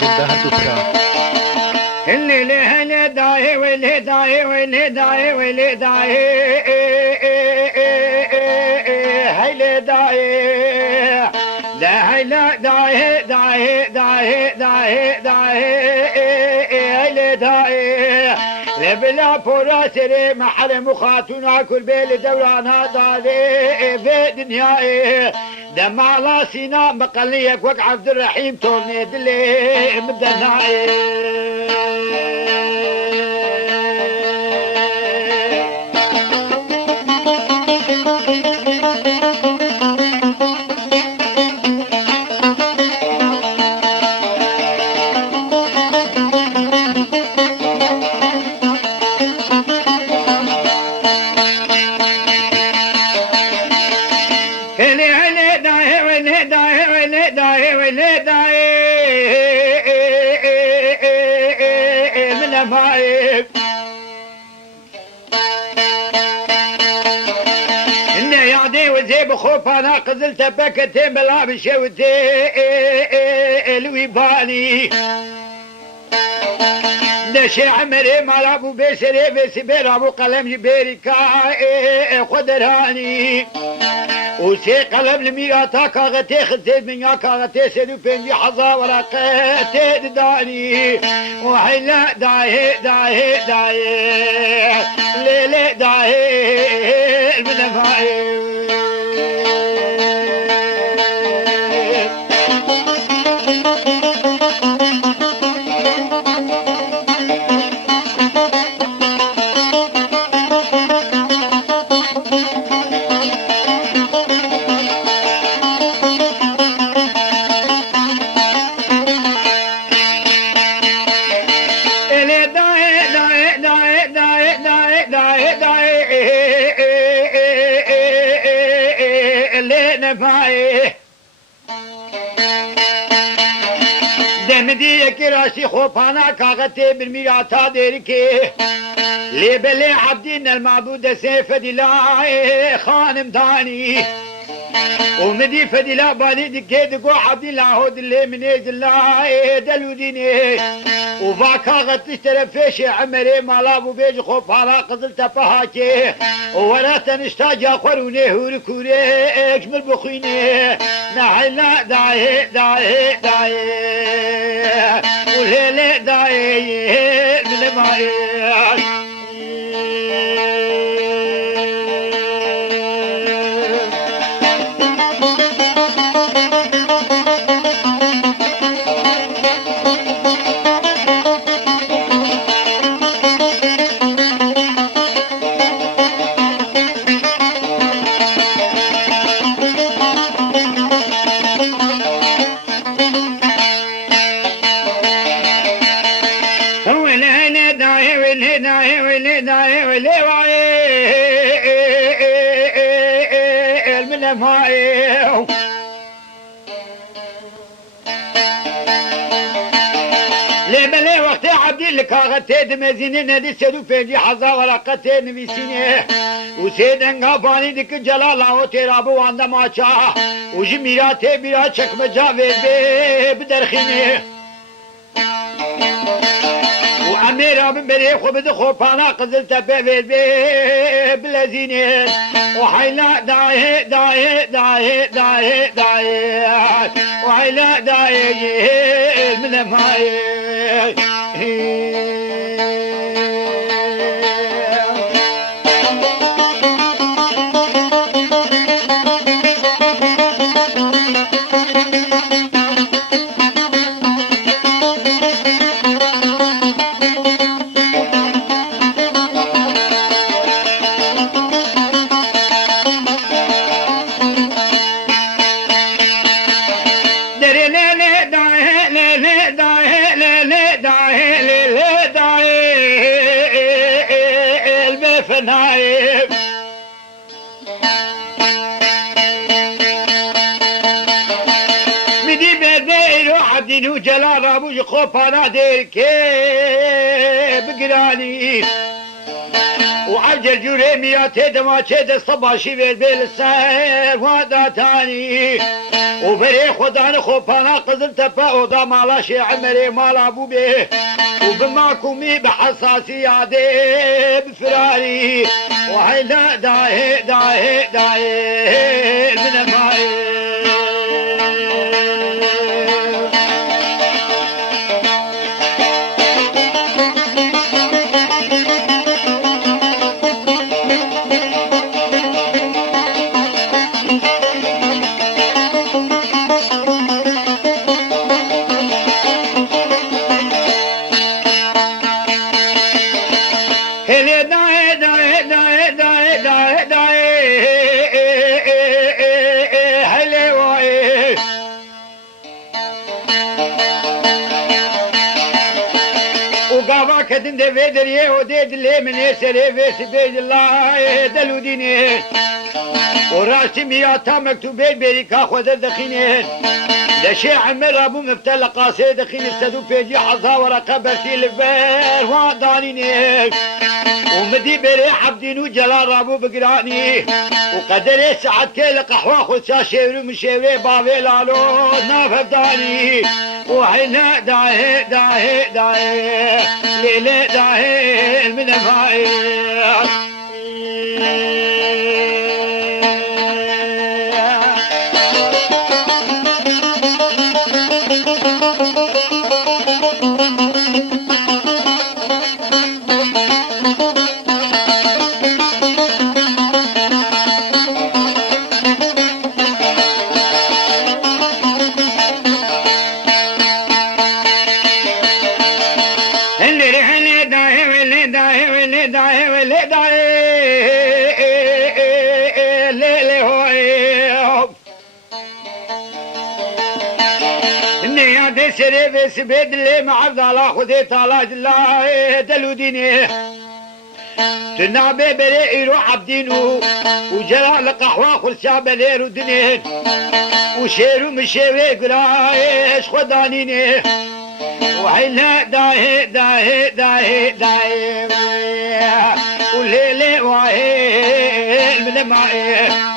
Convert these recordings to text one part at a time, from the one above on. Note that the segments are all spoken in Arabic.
جده دوكرا اللي هلا داهي واللي داهي واللي داهي واللي داهي هيلي داهي لا هيلا داهي داهي داهي داهي داهي هيلي داهي لبلا بوراسري محرم خاتونا كل بيل دورانا دالي في دنياي دم على سينا مقليك وك عبد الرحيم توني دلي مدناي خوف انا قزلت بكتي بلا بشوتي الويباني نشي عمري مال ابو بشري بسبير ابو قلم جبيركا خدراني وسي قلم الميراتا كاغتي خزيد من يا كاغتي سيدو بنجي حظا ورقتي داني وحيلا داهي داهي داهي ليلي داهي المنفاي دمدي كراسي خوفانا كاغتي بالميراتا ديركي لبلي عبدين المعبود سيف دلاي خانم داني ومدي فدلا بالي دكي دقو عبد الله هود اللي من ايد الله دلو ديني وفاكا غتشترى فيشي عمري مالا ابو بيج خوف على قزل تفهاكي ولا تنشتاج اخوروني هوري كوري اجمل بخيني نحلا داي داي داي والهيلي داي من ماي لبلي وقت عبدي لكاغتي دمزيني ندي سيدو فيجي حظا ورقتي نبيسيني وسيدن غاباني ديك جلالا وتيرابو واندا ماچا وجميراتي بيرا چكمجا بي بدرخيني وأمير أبن بري خبز خوفانا قزل تبي بلازيني وحيلا داي داي داي داي داي وحيلا داي من ماي دينو جلال ابو خوف انا دير كي بقراني وعبد جريميات دما تشد صباشي بالسير وادا تاني وبري خدان خوبانا قزل تفا ودا مالا شي عمري مالا ابو به وبماكومي بحساسية دي بفراري وهيدا داهي داهي داهي من الماي كدن ده فيدريه وديد اللي من يسري في سبيل الله دلو دينين وراسي مياتا مكتوبين بريكا خود دخينين ده شيء عمر ابو مفتل قاسي دخين السدو فيجي حظا ورقا برسي الفير وادانينين ومدي بري عبدين وجلال رابو بقراني وقدر سعد كيل قحوة خدسا شيرو مشيري بابي لالو نافف داني وحينا داهي داهي داهي ليلة داهي من الماء سريف سبيد اللي معبد على خذيت على جلا دلو ديني تنابي بري يروح عبدينو وجلال قحوة خل شعب ليرو دينين وشيرو مشيوي قرايش خدانيني وحيلا داهي داهي داهي داهي وليلي واهي من معي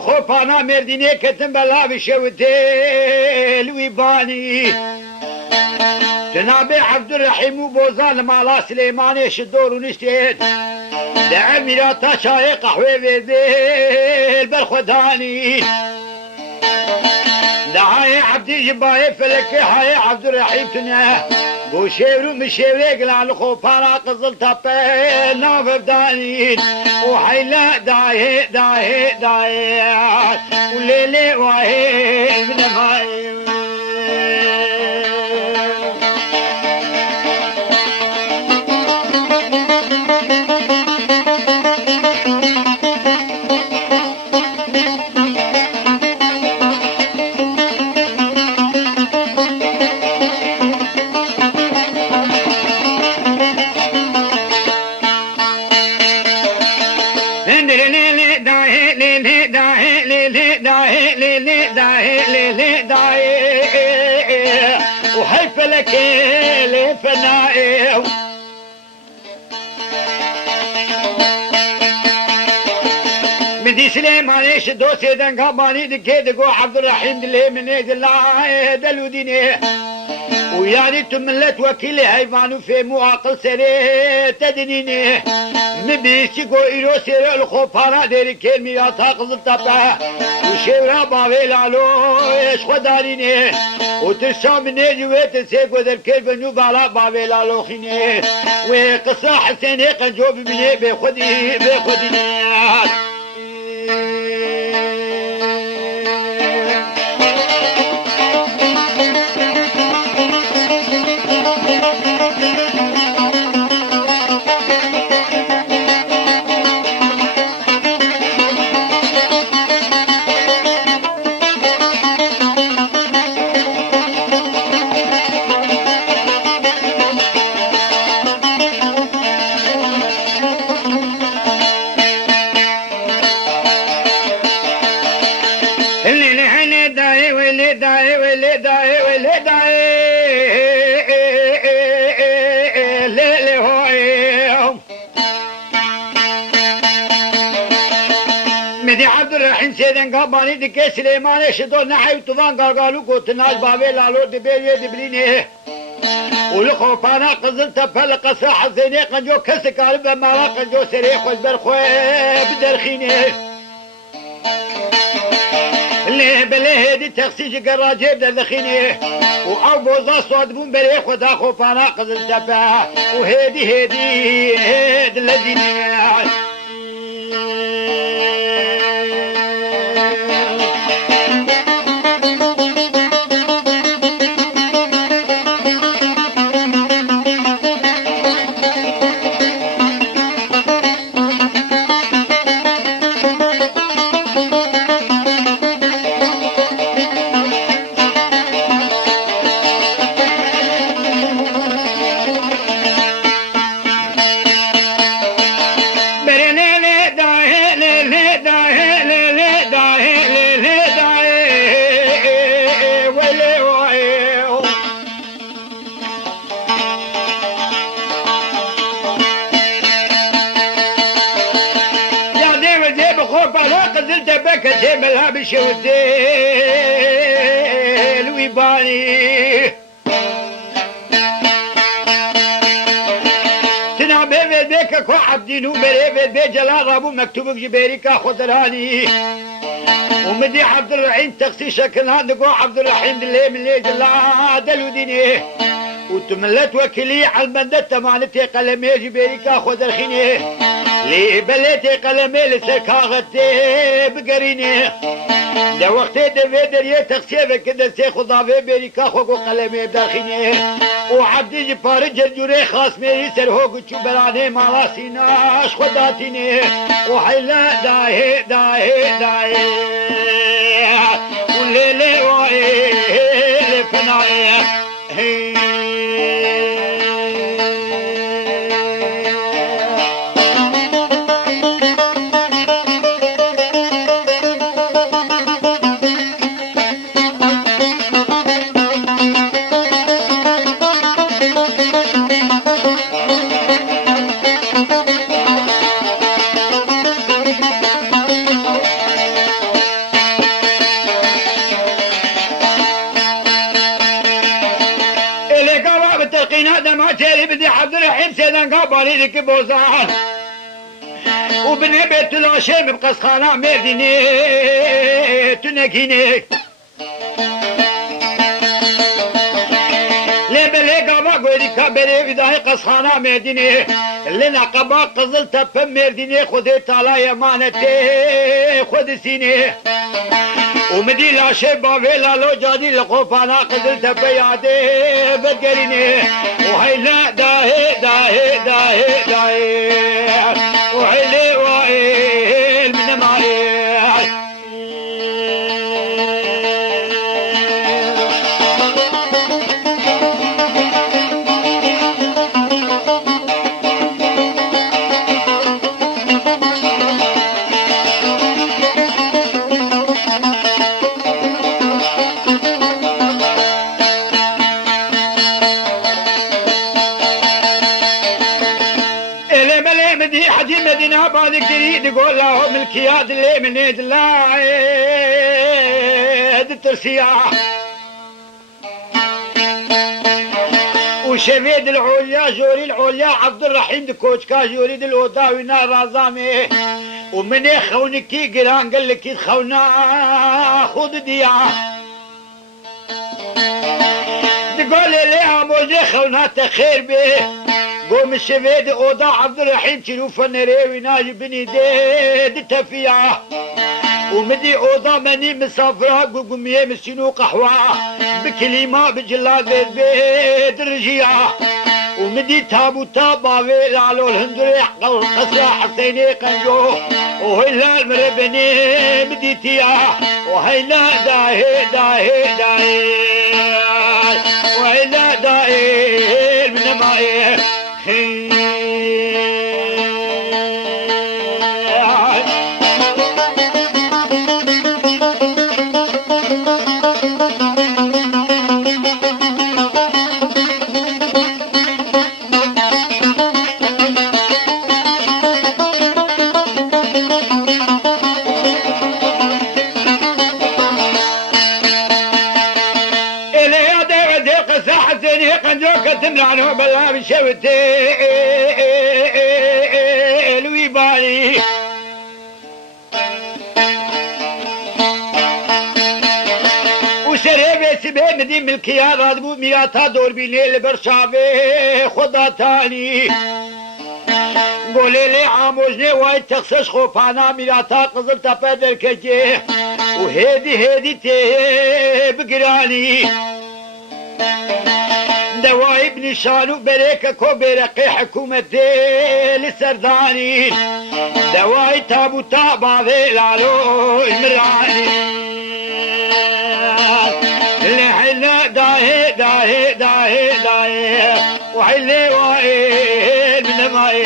بخوفانا مرديني كتن بلا بشوتي الويباني جنابي عبد الرحيم وبوزان مالا سليماني شدور ونشتين لعميراتا شاي قحوة بيدي البرخداني دعاي عبدي جباي فلكي هاي عبد الرحيم تنيا وشيرو مشيري قلال خوفانا قزل تابي نافف دانين وحيلا داهي داهي داهي وليلي واهي من ماي وحيف لك لفنائي بدي سليماني شدو سيدان قاباني دكي دقو عبد الرحيم دلي من الله دلو ديني ويعني تملت وكيل هيفانو في معاقل سري تدنيني مبيشي قو إيرو سري الخوفانا ديري كلمي ياتاقز التبا وشيورا باويلالو إيش خداريني وترشام مني جويت سيقو در كيل بنو بالا باويلالو خيني وقصة حسيني قنجوب مني بخدي ناس مدي عبد الرحيم سيدن قاباني دكي سليمان شدو نحي طوفان قالقالو قوتناش بابي لالو دبيري دبليني ولخو بانا قزل تبهل قصة حزيني قنجو كسك عرب مالا قنجو سريح والبرخوي بدرخيني اللي بلي هدي تخسيج قراجي بدرخيني وعو بوزا صادبون بريخ وداخو بانا قزل تبه وهدي الذين ملها بشوتيل ويباني تنا بيبي بيك كو عبدين وبريبي بي جلال رابو مكتوبك جبيريكا خضراني ومدي عبد الرحيم تقسي شكل هذا عبد الرحيم دلي من لي جلال دلو ديني وتملت وكلي على البندة تمانتي قلمي جبيريكا خضر خيني لي بليتي قلمي لسكاغتي بقريني دا وقتي دفيدر يتخسيبه كده سيخو ضافي بيريكا خوكو قلمي بداخيني وعبدي جبار جرجوري خاصمي يسر هوكو چوبراني مالاسي ناش خداتيني وحيلا داهي وليلي وعيلي فناي عبد الرحيم سيدان قابالي لك بوزان وبني بيت العشيم بقسخانة مرديني تنكيني لبلي قابا قويري كابري بداي قسخانة مرديني لنا قبا قزل تبم مرديني خذي تالا يمانتي خذ سيني ومدي لا شبا ولا لو جادي لقوفانا قدل تبيادي بقريني وهيلا داهي وهيلي وائل من معي مدينة بعد قريد يقول لهم الكياد اللي من يد الله ترسيا وشفيد العليا جوري العليا عبد الرحيم دكوشكا جوري دلوداوي نار رازامي ومن خونكي قران قال لك خونا خذ ديا تقول لي عموزي خونا تخير به قوم الشفيد اوضا عبد الرحيم تلوف النريوي ناجي بني ديد تفيا ومدي اوضا مني مسافرة قوم يمسينو قحوة بكلمة بجلاد بيت الرجية ومدي تابوتا باوي لالو الهندري قل قصة حسيني قنجو وهيلا المربني مدي تيا وهيلا داهي داهي داهي وهيلا داهي من ماي تملعنه بلا بشوتي لوي بالي وشريبي سبي مدي ملكيا رادبو مياتا دور بيني لبرشابي خدا تاني قولي لي عاموزني وايد تخصص خوفانا مياتا قزل تابا دركجي وهيدي تي بقراني دواي ابن شانو بريكا كو برقي حكومتي لسرداني دواي تابوتا باذي لالو المراني اللي حلا داهي داهي داهي داهي وحلي وايد من ماي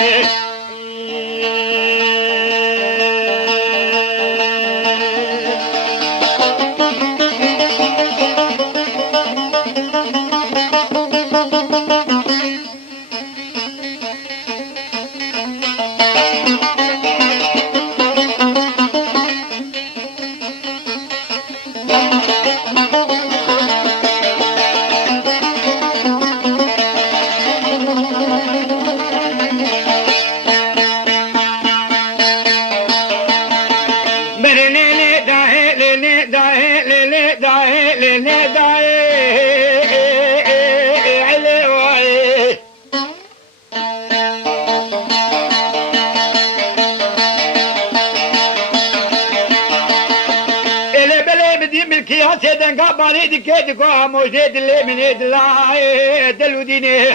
قاباني دكيدكو عموزيد اللي من يدلاي دلوديني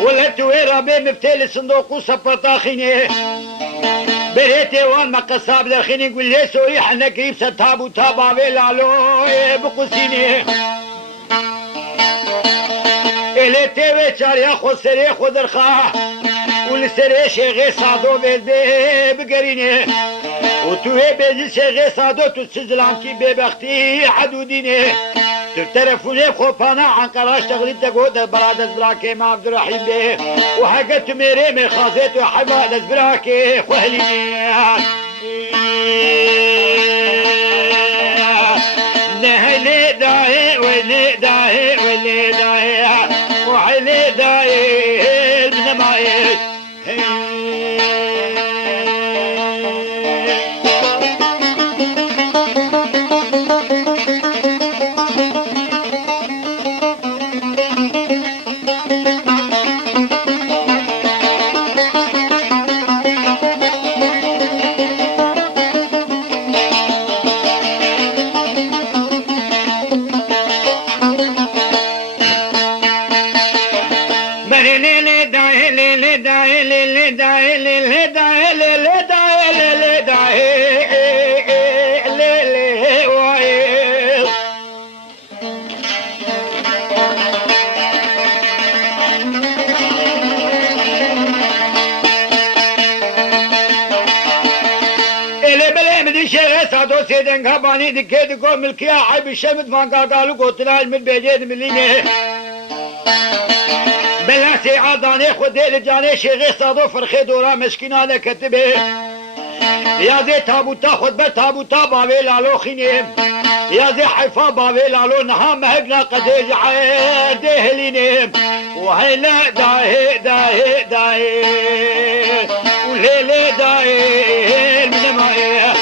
ولا تويرا بين مفتيل الصندوق وسبطاخيني بريتي وان مقصاب داخيني يقول لي سوري حنا قريب ستابو تابا بيلالو بقصيني اللي تيوي شاريا خو سري خو درخا والسري شيغي صادو بقريني وتوهي بيجي شيغي صادو تسجلان كي ببختي حدوديني تلفوني خوفانا عن قراش تغريد تقود برادة براكي مع عبد الرحيم بيه وحقت ميري من خاصيت وحبادة براكي خوهليني نهلي داهي ولي داهي ولي داهي وحلي داهي من ماي سيدن غباني دكيدكو ملكيا عيب الشمد فان قالوا قوتنا من بيجيد مليني بلاسي عضاني خدي لجاني شيخي صادو فرخي دورا مسكينة كتبه يا زي تابوتا خد بتابوتا بابي لالو خينيم يا زي حيفا بابي لالو نهام هقنا قديج دهلينيم وهيلا داهي داهي داهي وليلي داهي من مايه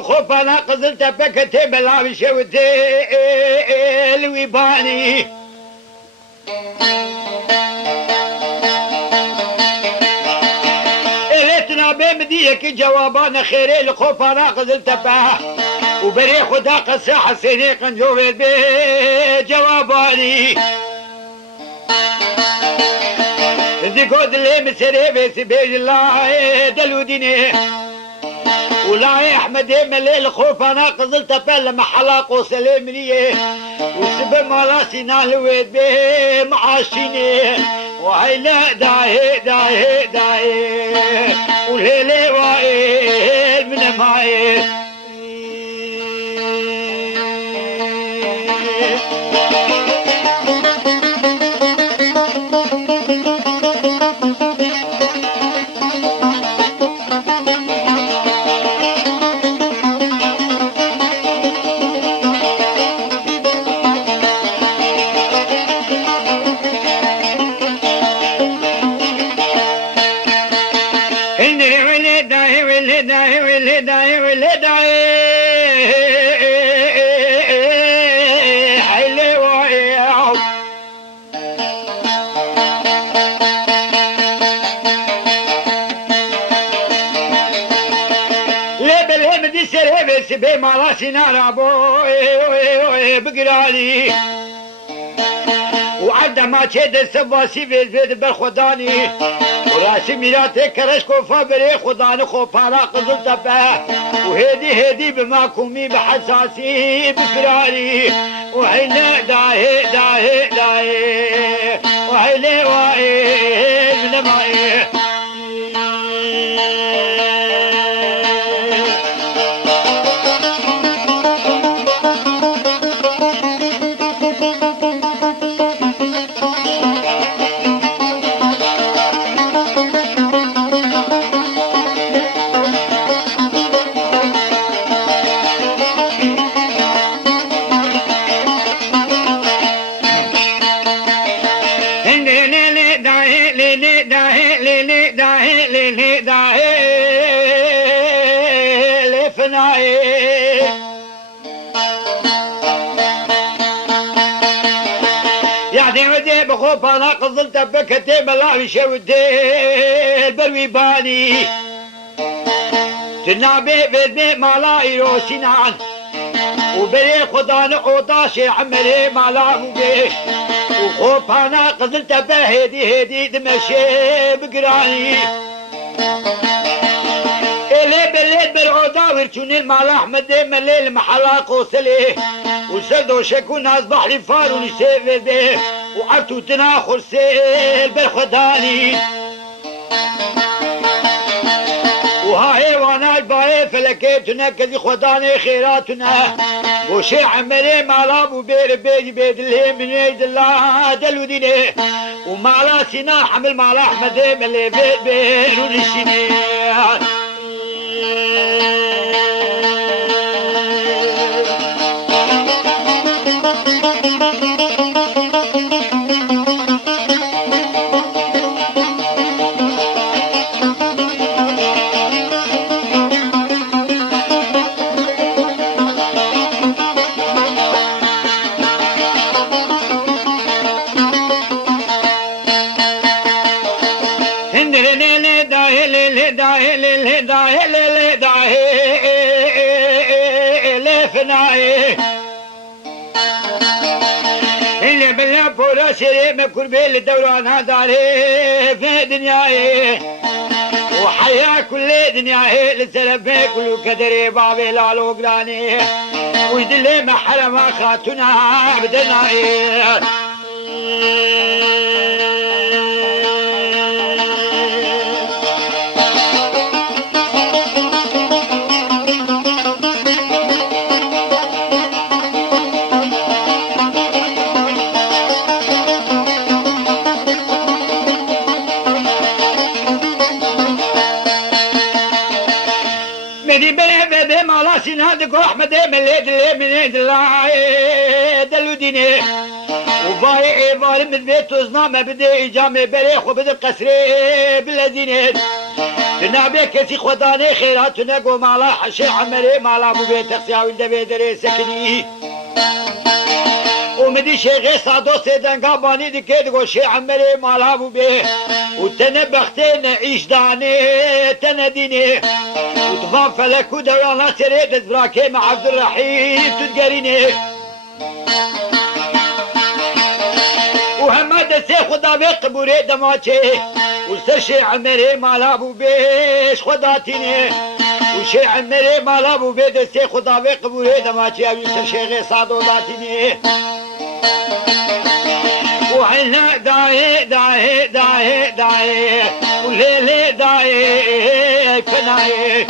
بخوف انا قزلت بكتي بلا بشوتي الويباني الاتنا بمديك جوابان خيري الخوف انا قزلت بها وبري خدا قصة حسيني قنجوبت بجواباني دي قد اللي مسري بس بيج الله دلوديني ولا احمد مليل خوف انا قزلت بل محلاق وسلمني وسب مراسي نالويد به معاشيني وهيلا داهي داهي داهي وليلي وايل من ماي بي مراسي نارابو بقرالي وعدا ما تشد السباسي في البيت بالخداني وراسي ميراتي كرشكو فابري خداني خو بارا قزلت به وهدي بما كومي بحساسي بقرالي وعينا داهي داهي داهي وعيلي وعيل من ماي بخوف انا قزلت بكتي بلا بشودي البرويباني جنابي بيدي مالا يروسينان وبري خدان اوطاشي عمري مالا بوبي وخوف انا قزلت بهدي دمشي بقراني اللي بالليل بالعودا ورشوني المال احمد مليل محلاق وسلي وسردو شكون اصبح لي فار ونسيف به وعرتو تناخر سيل بالخداني وهاي وانا الباي فلكيتنا كذي خداني خيراتنا وشي عملي مالا ابو بير بيج بيد اللي من يد الله دلوديني ومالا سنا حمل مالا احمد ملي بير بير ونسيني ما كربي للدوران هداري في دنياي وحيا كل دنياي للسلف كل كدري بابي لالو قراني ويدلي محرم خاتنا بدناي سينادك أحمد من الليل من دلو ديني وبايع بار من بيت وزنامة بدي إجامة بريخ وبدي قسري بالذين النبي كسي خداني خيرات نقو مالا حشي عمري مالا مو بيت تخسياوي دبي دري سكني ومدي شيخي صادو سيدان قاباني دي كيدقو شي عمري مالا مو بيه وتنبختين عيش داني تنديني وطفان فلك ودورانا سريد زبراكي مع عبد الرحيم تتقريني وهماد السيخ خدا بي قبوري دماتي وسرشي عمري مال ابو بيش خداتيني وشي عمري مال ابو بيد السيخ خدا بي قبوري دماتي ابي سرشي غي صادو داتيني وحنا داهي داهي داهي داهي وليلي داهي فناهي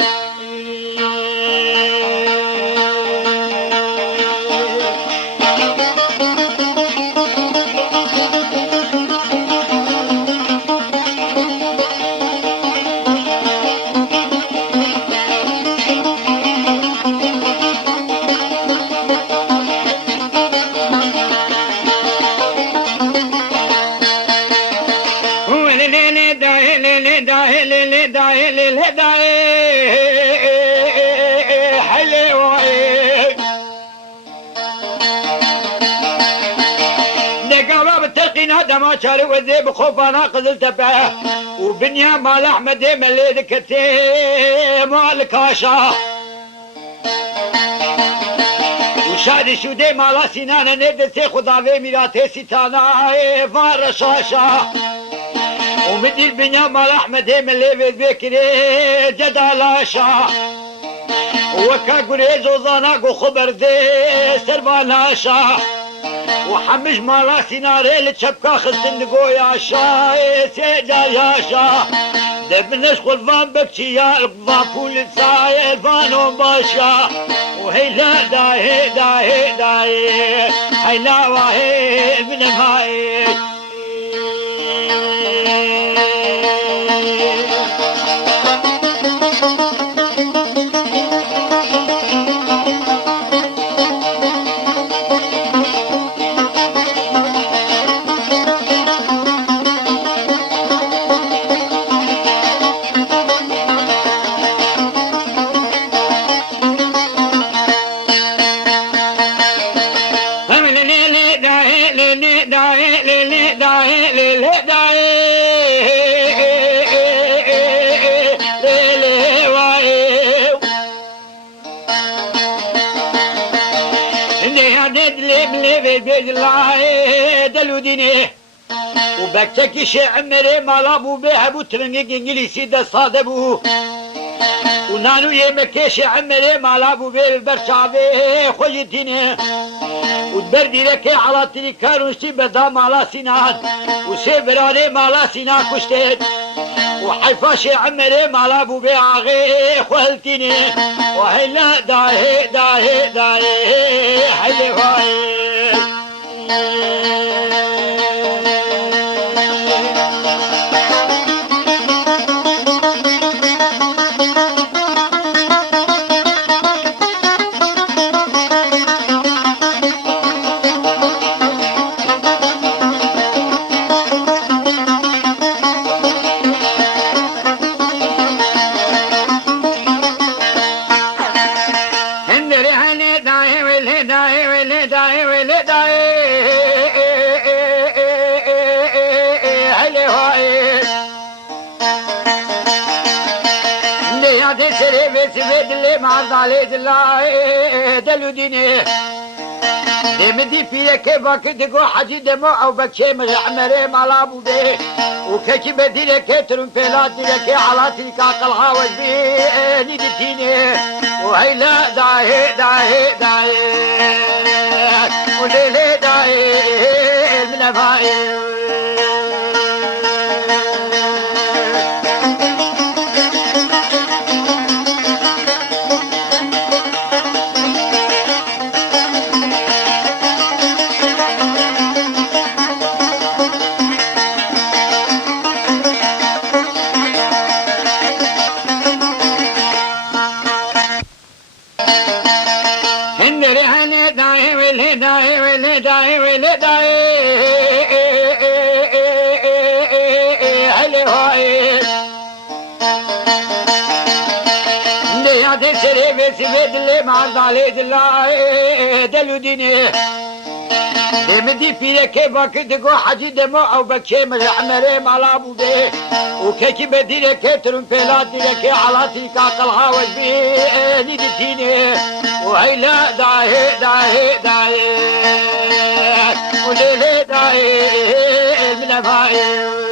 ما شاري وذي بخوف انا قزلت به وبنيا مال احمد ملي ذكرتي مال كاشا وشادي شو دي مالا سنانا ندسي خداوي ميراتي ستانا فار شاشا ومدي البنيا مال احمد ملي ذكري جدالاشا وكا قريز وزانا خبر ذي سربالاشا وحمش مالا سيناري لتشبكا خزن يا شا سيدا يا شا دبنش خلفان بكشي يا القضا بول سايل فانو باشا وهيلا داهي داهي داهي هيلا واهي من ماي وبكتك شي عمري مالابو بيه ابو ترنق انجليسي دا صادبو ونانو يمكي عمري مالابو بيه البرشابي خوجتيني وتبردي لك على تريكار وشي بدا مالا سنان وشي براني مالا سنان كشتين وحيفا شي عمري مالابو بيه عغي خوهلتيني وهلا داهي داهي داهي حلي فاي دمدي فيك باكدكو حجي دمو او بكي مغعمري مالا بوده وكي بدي لك ترنفلات لك علاتي كاقلها وجبي ندتيني وهيلا داهي داهي داهي وليلي داهي المنفائي دمدي فيك باكدكو حجي دمو او بكي مغعمري مالا بوده وكي بدي لك ترنفلات لك علاتي كاقلها وجبي ندتيني وهيلا داهي داهي داهي وليلي داهي المنفائي